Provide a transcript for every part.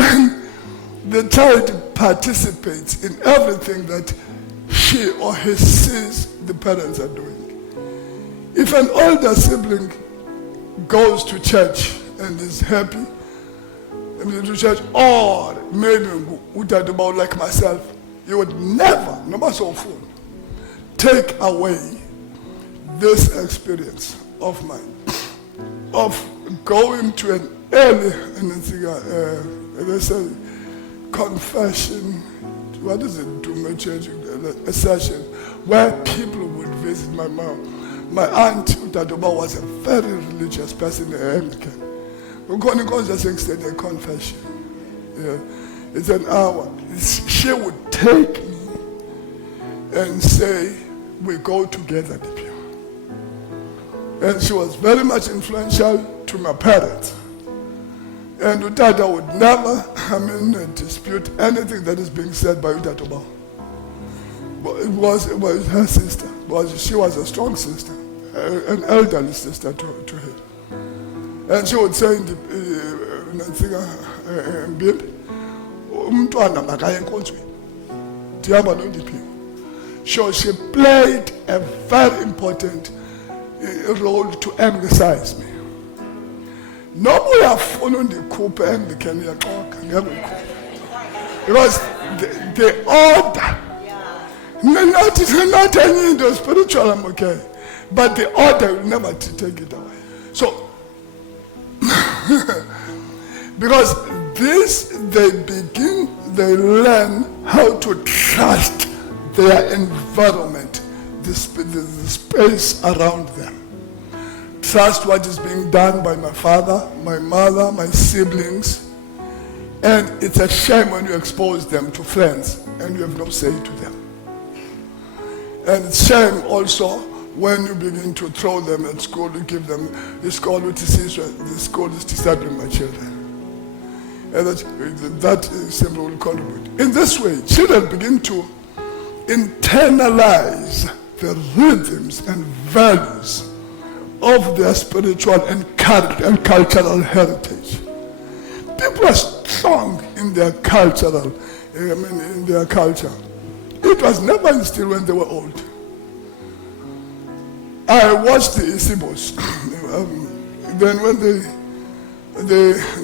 then the child participates in everything that she or he sees the parents are doing. If an older sibling goes to church and is happy, to church, or maybe about like myself, you would never, no matter so full, take away this experience of mine, of going to an early, confession, what does it do, my church, a session, where people would visit my mom. My aunt, Utadoba, was a very religious person, Anglican. We're going to go just extend a confession. Yeah. It's an hour. She would take me and say, we go together, the pew. And she was very much influential to my parents. And Utada would never, dispute anything that is being said by Utatoba. But it was her sister. She was a strong sister, an elderly sister to her. And she would say in the so she played a very important role to emphasize me. Nobody have followed the coupe and the Kenya talk, because the order, not any the spiritual, I'm okay, but the order will never take it away. So, because they learn how to trust their environment, the space around them. Trust what is being done by my father, my mother, my siblings. And it's a shame when you expose them to friends and you have no say to them. And it's shame also when you begin to throw them at school, you give them the school is disturbing my children. And that simply will contribute. In this way, children begin to internalize the rhythms and values of their spiritual and cultural heritage. People are strong in their culture. It was never instilled when they were old. I watched the Isibos. Then when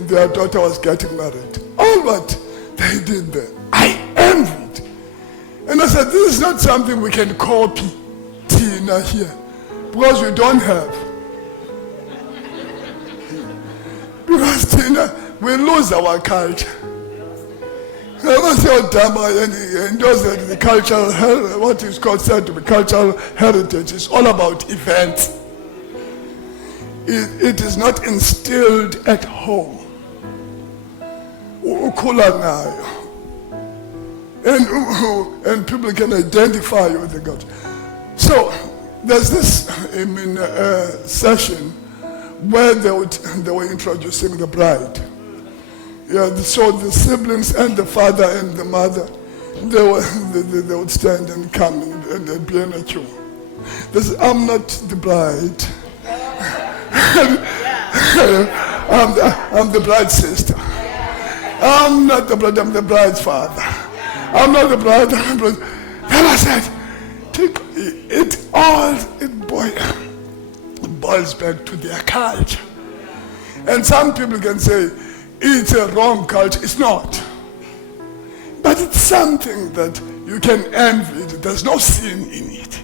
their daughter was getting married, all what they did there, I envied. And I said, this is not something we can copy, Tina, here, because we don't have. Because Tina, we lose our culture. The cultural, what is considered to be cultural heritage is all about events. It is not instilled at home. And people can identify with the God. So there's this session where they were introducing the bride. Yeah, so the siblings and the father and the mother, they would stand and come and they'd be in a queue. They say, I'm not the bride. I'm the bride's sister. I'm not the bride, I'm the bride's father. I'm not the bride, I'm the bride. Then I said, it boils back to their culture. And some people can say, it's a wrong culture. It's not. But it's something that you can envy. There's no sin in it.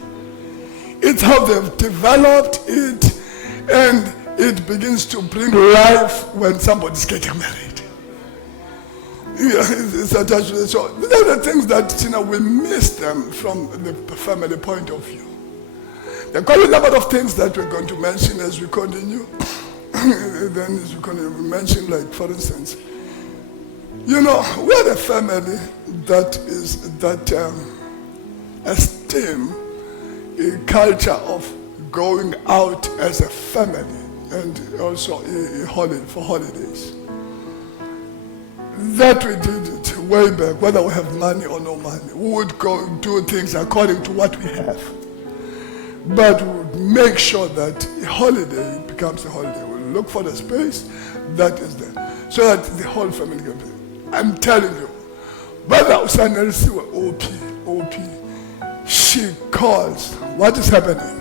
It's how they've developed it, and it begins to bring life when somebody's getting married. Yeah, it's attached to it. So these are the things that we miss them from the family point of view. There are quite a number of things that we're going to mention as we continue. Then as we continue, we mention, like, for instance, we're a family that esteem a culture of going out as a family and also for holidays. That we did it way back, whether we have money or no money. We would go do things according to what we have. But we would make sure that a holiday becomes a holiday. We'll look for the space that is there, so that the whole family can be. I'm telling you, whether Usanelsi or OP, she calls, what is happening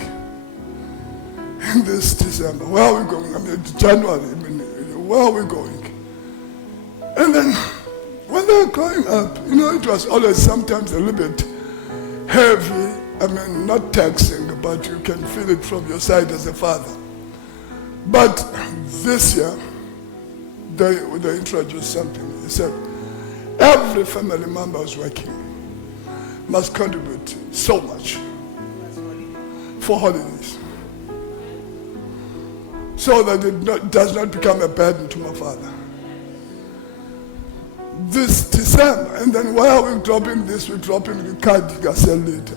in this December? Where are we going? I mean, January, where are we going? And then, when they were growing up, it was always sometimes a little bit heavy. I mean, not taxing, but you can feel it from your side as a father. But this year, they introduced something. They said, every family member who's working must contribute so much for holidays, so that it does not become a burden to my father. This December, and then why are we dropping this? We're dropping the card sell later.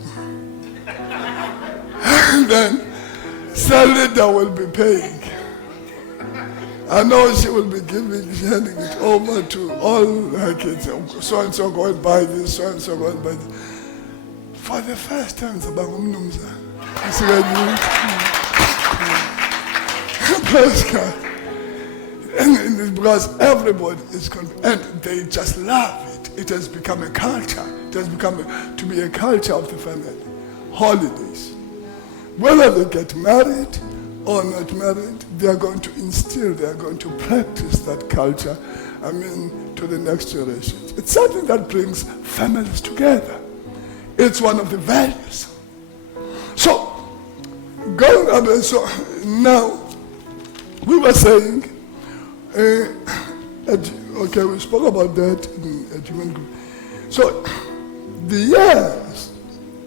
And then sell later will be paying. I know she will be handing it over to all her kids. So and so go and buy this, so and so go and buy this. For the first time, it's about Umnumza. It's ready. Praise God. And because everybody is and they just love it. It has become a culture. It has become to be a culture of the family. Holidays. Whether they get married or not married, they are going to instill, they are going to practice that culture, to the next generation. It's something that brings families together. It's one of the values. So, going up, so now, we were saying, we spoke about that in a human group. So, the years,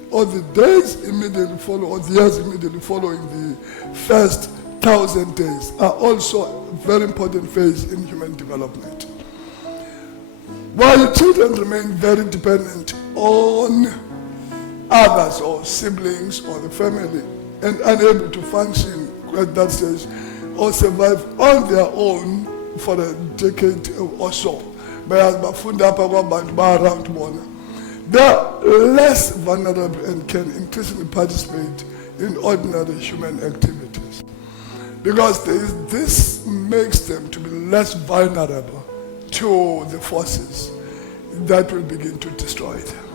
or the days immediately follow, or the years immediately following the first 1,000 days are also a very important phase in human development. While children remain very dependent on others or siblings or the family and unable to function at that stage or survive on their own for a decade or so, they are less vulnerable and can increasingly participate in ordinary human activities. Because this makes them to be less vulnerable to the forces that will begin to destroy them.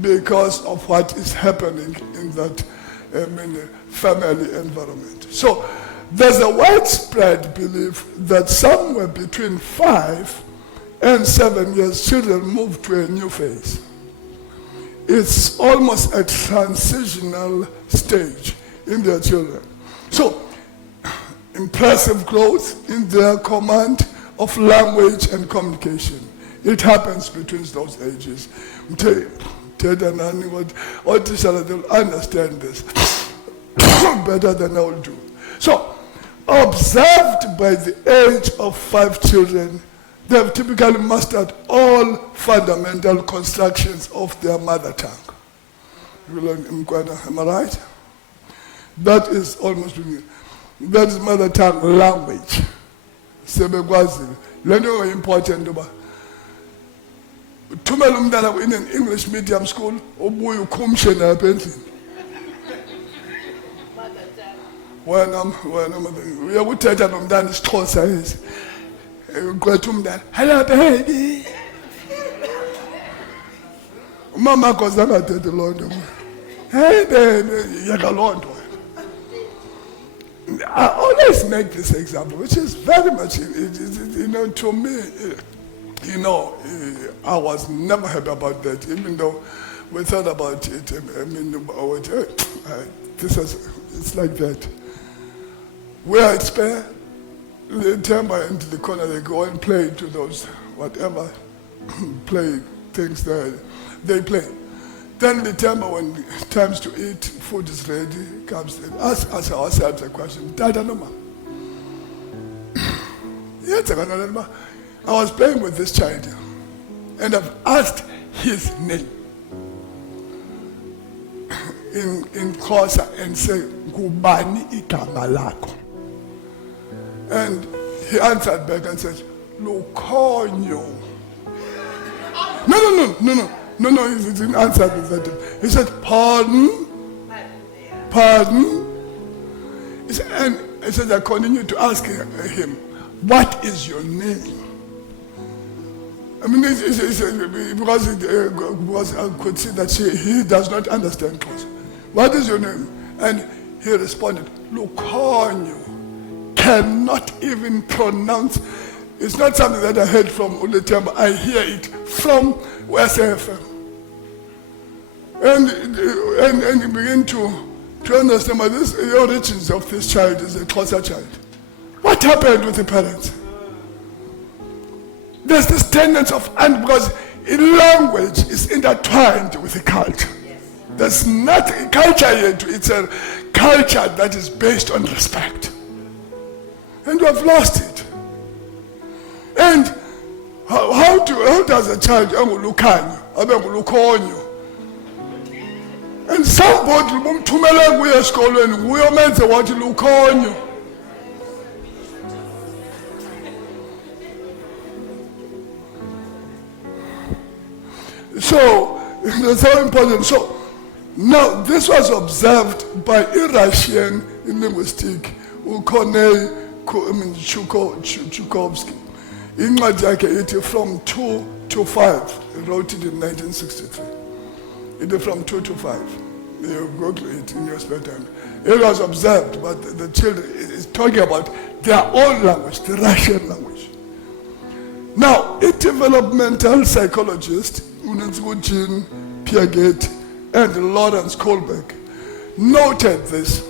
Because of what is happening in that family environment. So there's a widespread belief that somewhere between 5 and 7 years, children move to a new phase. It's almost a transitional stage in their children. So, impressive growth in their command of language and communication. It happens between those ages. Ted and Annie, all teachers, they'll understand this better than I will do. So, observed by the age of 5 children, they have typically mastered all fundamental constructions of their mother tongue. Am I right? That is that is mother tongue language. Sebekwazile. Lento important ngoba thumela umntana in an English medium school obuye ukhumshe lapha endlini. Wena uyakuthetha nomntana isiXhosa esi. Uqetha umntana, hello baby. Umama goza ngathethe lonto. Hey baby, yakalonto. I always make this example, which is very much, to me, I was never happy about that, even though we thought about it. It's like that. Where it's fair, they turn into the corner, they go and play to those, whatever, play things there, they play. Then the time when times to eat, food is ready, comes in. Ask ourselves a question. Dada no ma. Yes, I was playing with this child and I've asked his name in Xhosa and say, Gubani igama lakho. And he answered back and said, Lukhonyo. No, he didn't answer that. He said, pardon? He said, I continued to ask him, what is your name? I mean, because I could see that he does not understand Xhosa. What is your name? And he responded, Lukhonyo. Cannot even pronounce. It's not something that I heard from Oleabond. I hear it from SFM. And you begin to understand the origins of this child is a Xhosa child. What happened with the parents? There's this tendency of, and because in language is intertwined with the culture. There's nothing, culture yet, it's a culture that is based on respect. And you have lost it. And how does a child, and somebody umthumela kuye esikolweni nguye omenze wathi lukhonyo. So that's so important. So now this was observed by a Russian linguistic Cornel Chukovsky. Incwadi yakhe ithi From 2 to 5. He wrote it in 1963. It is from 2 to 5. You Google it in your spare time. It was observed, but the children is talking about their own language, the Russian language. Now, a developmental psychologist, Jean Piaget and Lawrence Kohlberg, noted this,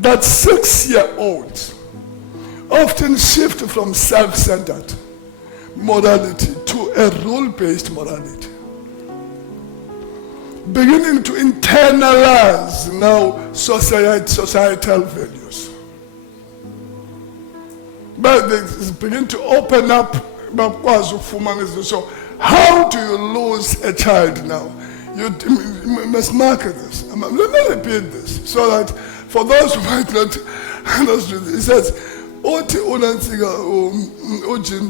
that 6-year-olds often shift from self-centered morality to a rule-based morality, beginning to internalize now societal values. But they begin to open up. So how do you lose a child now? You must mark this. Let me repeat this so that for those who might not understand, it says, Jean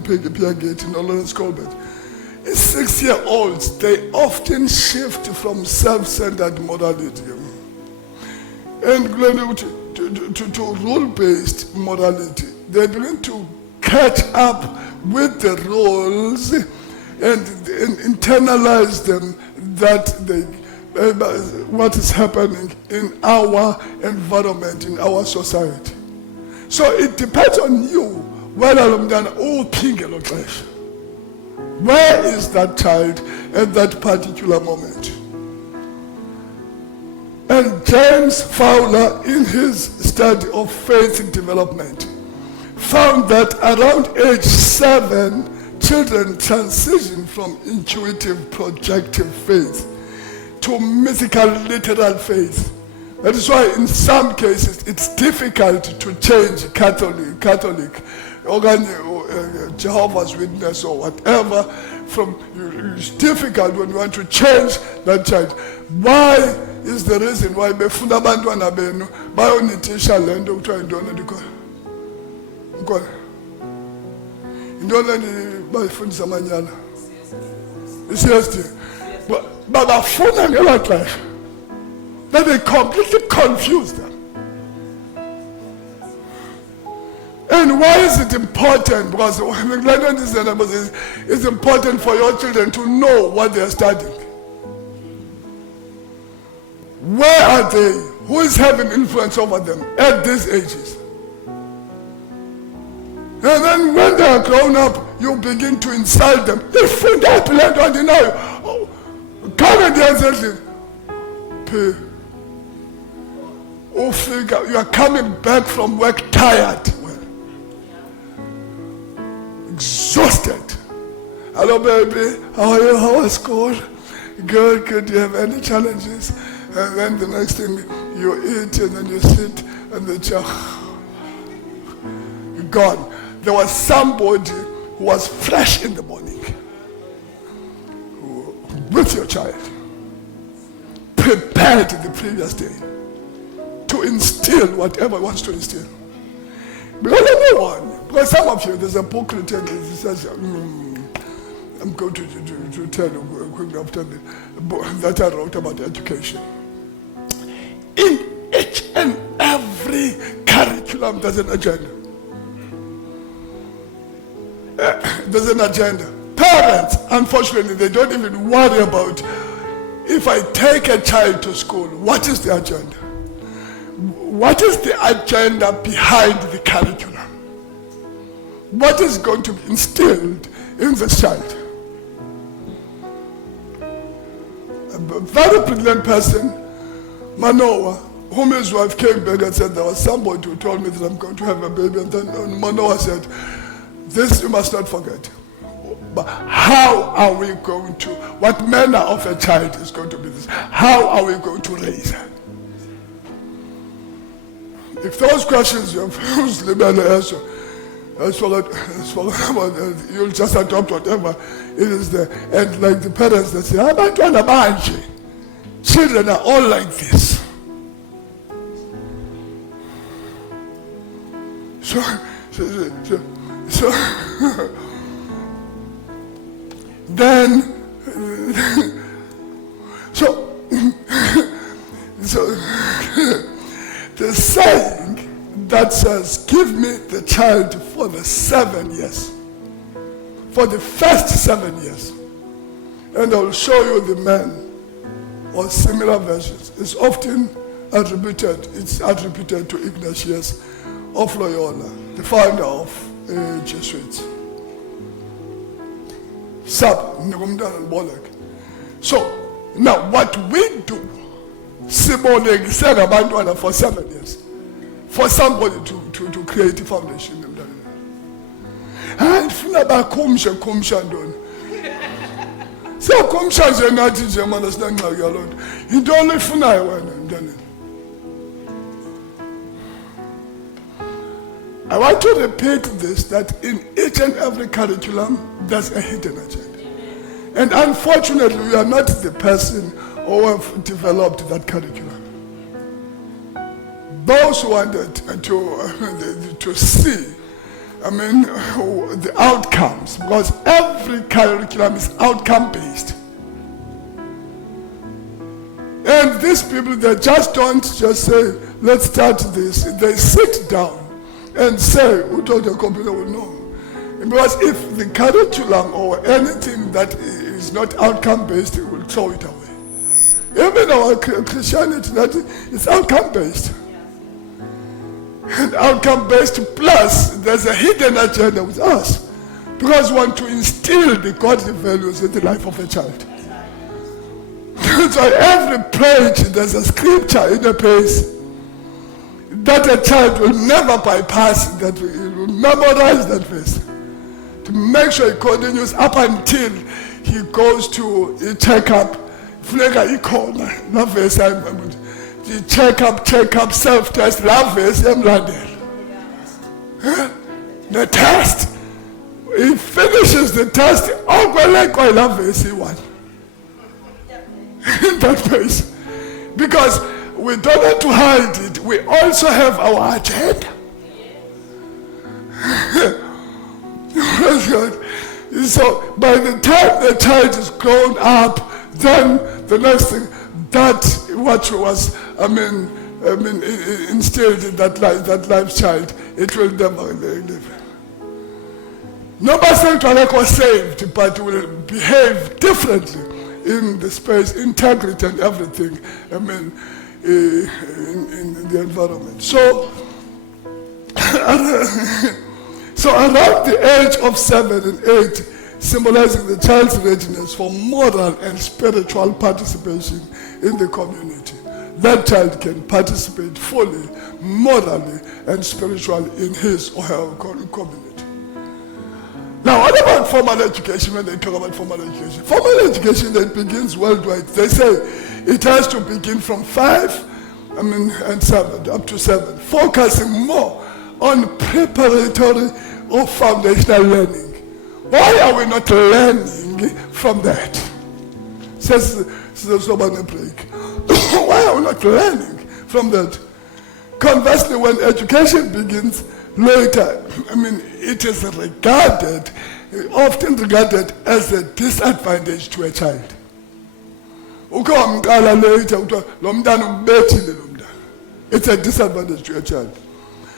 Piaget and Lawrence Kohlberg, 6-year-olds, they often shift from self-centered morality and to rule-based morality. They begin to catch up with the roles and internalize them, that what is happening in our environment, in our society. So it depends on you whether where is that child at that particular moment. And James Fowler, in his study of faith development, found that around age 7, children transition from intuitive projective faith to mythical literal faith. That is why in some cases it's difficult to change Catholic or Jehovah's Witness or whatever. It's difficult when you want to change that child. Why is the reason why befunda abantwana benu bayonitisha lento kuthiwa yintoni ndikho intoni bayifundisa amanyala CSD babafuna ngela xesha. Then they completely confuse them. And why is it important? Because it's important for your children to know what they are studying. Where are they? Who is having influence over them at these ages? And then when they are grown up, you begin to insult them. They find out land on the now. Come and answer. Oh, figure, you are coming back from work tired. Exhausted. Hello, baby. How are you? How was school? Good. Do you have any challenges? And then the next thing, you eat and then you sit and the chair gone. There was somebody who was fresh in the morning with your child, prepared the previous day to instill whatever he wants to instill. Because anyone, because some of you, there's a book written, it says, I'm going to tell you quickly after that I wrote about education. In each and every curriculum, there's an agenda. There's an agenda. Parents, unfortunately, they don't even worry about, if I take a child to school, what is the agenda? What is the agenda behind the curriculum? What is going to be instilled in the child? A very brilliant person, Manoa, whom his wife came back and said, there was somebody who told me that I'm going to have a baby, and then Manoa said, this you must not forget. But how are we going to, what manner of a child is going to be this? How are we going to raise her? If those questions you have answer, you'll just adopt whatever it is there. And like the parents that say, children are all like this. So then, the saying that says, give me the child for the 7 years, for the first 7 years, and I'll show you the man, or similar versions. It's often attributed to Ignatius of Loyola, the founder of Jesuits. So now what we do, for 7 years, for somebody to create a foundation. And so kumsha nathi nje mana sinangxaki yalonto into oyifunayo wena mntaneni. I want to repeat this, that in each and every curriculum there's a hidden agenda. And unfortunately we are not the person who have developed that curriculum. Those who wanted to see the outcomes, because every curriculum is outcome based. And these people, they just don't just say, let's start this. They sit down and say, who told your computer will know? Because if the curriculum or anything that is not outcome based, it will throw it away. Even our Christianity, that is outcome based. And outcome based plus there's a hidden agenda with us, because we want to instill the godly values in the life of a child. So every page there's a scripture in a page that a child will never bypass, that he will memorize that verse to make sure he continues up until he goes to a checkup. The check-up, self-test, love is the test. He finishes the test, I love is one. In that place. Because we don't have to hide it, we also have our agenda. So by the time the child is grown up, then the next thing, that what was instilled in that life child, it will never live. Nobody was saved, but will behave differently in the space, integrity and everything, in the environment. So around the age of 7 and 8, symbolizing the child's readiness for moral and spiritual participation in the community. That child can participate fully, morally and spiritually in his or her community. Now, what about formal education? When they talk about formal education that begins worldwide, they say it has to begin from 5 and 7, up to 7, focusing more on preparatory or foundational learning. Why are we not learning from that? Says break. Why are we not learning from that? Conversely, when education begins later, it is often regarded as a disadvantage to a child. It's a disadvantage to a child.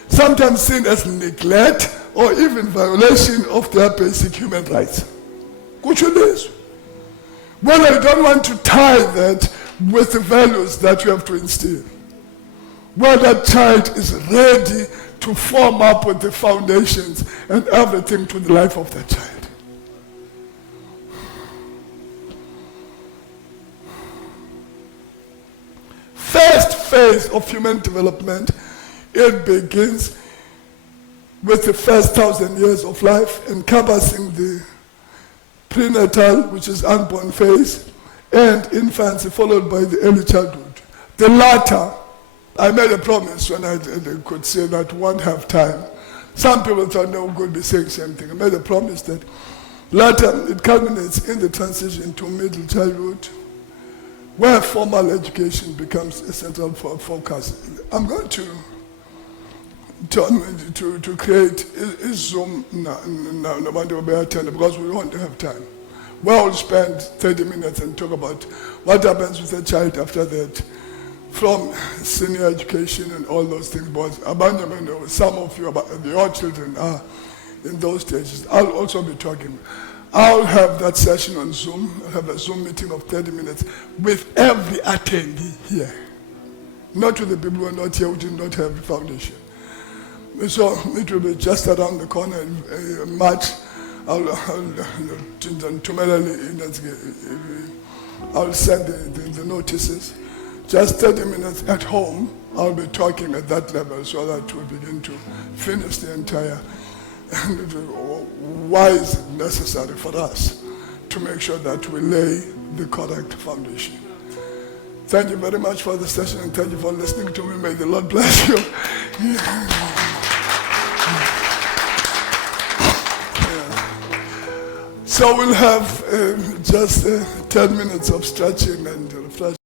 Sometimes seen as neglect or even violation of their basic human rights. Kutsho ilizwi. Whether you don't want to tie that with the values that you have to instill. Whether that child is ready to form up with the foundations and everything to the life of that child. First phase of human development, it begins with the first 1,000 years of life, encompassing the prenatal, which is unborn phase, and infancy, followed by the early childhood. The latter, I made a promise when I could say that we won't have time. Some people thought, no, we're going to be saying the same thing. I made a promise that latter, it culminates in the transition to middle childhood, where formal education becomes a central focus. I'm going to create a Zoom now, because we won't have time. We'll spend 30 minutes and talk about what happens with a child after that, from senior education and all those things. But some of your children are in those stages. I'll also be talking. I'll have that session on Zoom. I'll have a Zoom meeting of 30 minutes with every attendee here. Not with the people who are not here, who did not have the foundation. So it will be just around the corner in March. I'll send the notices. Just 30 minutes at home, I'll be talking at that level so that we begin to finish the entire. Why is it necessary for us to make sure that we lay the correct foundation? Thank you very much for the session, and thank you for listening to me. May the Lord bless you. So we'll have just 10 minutes of stretching and refreshing.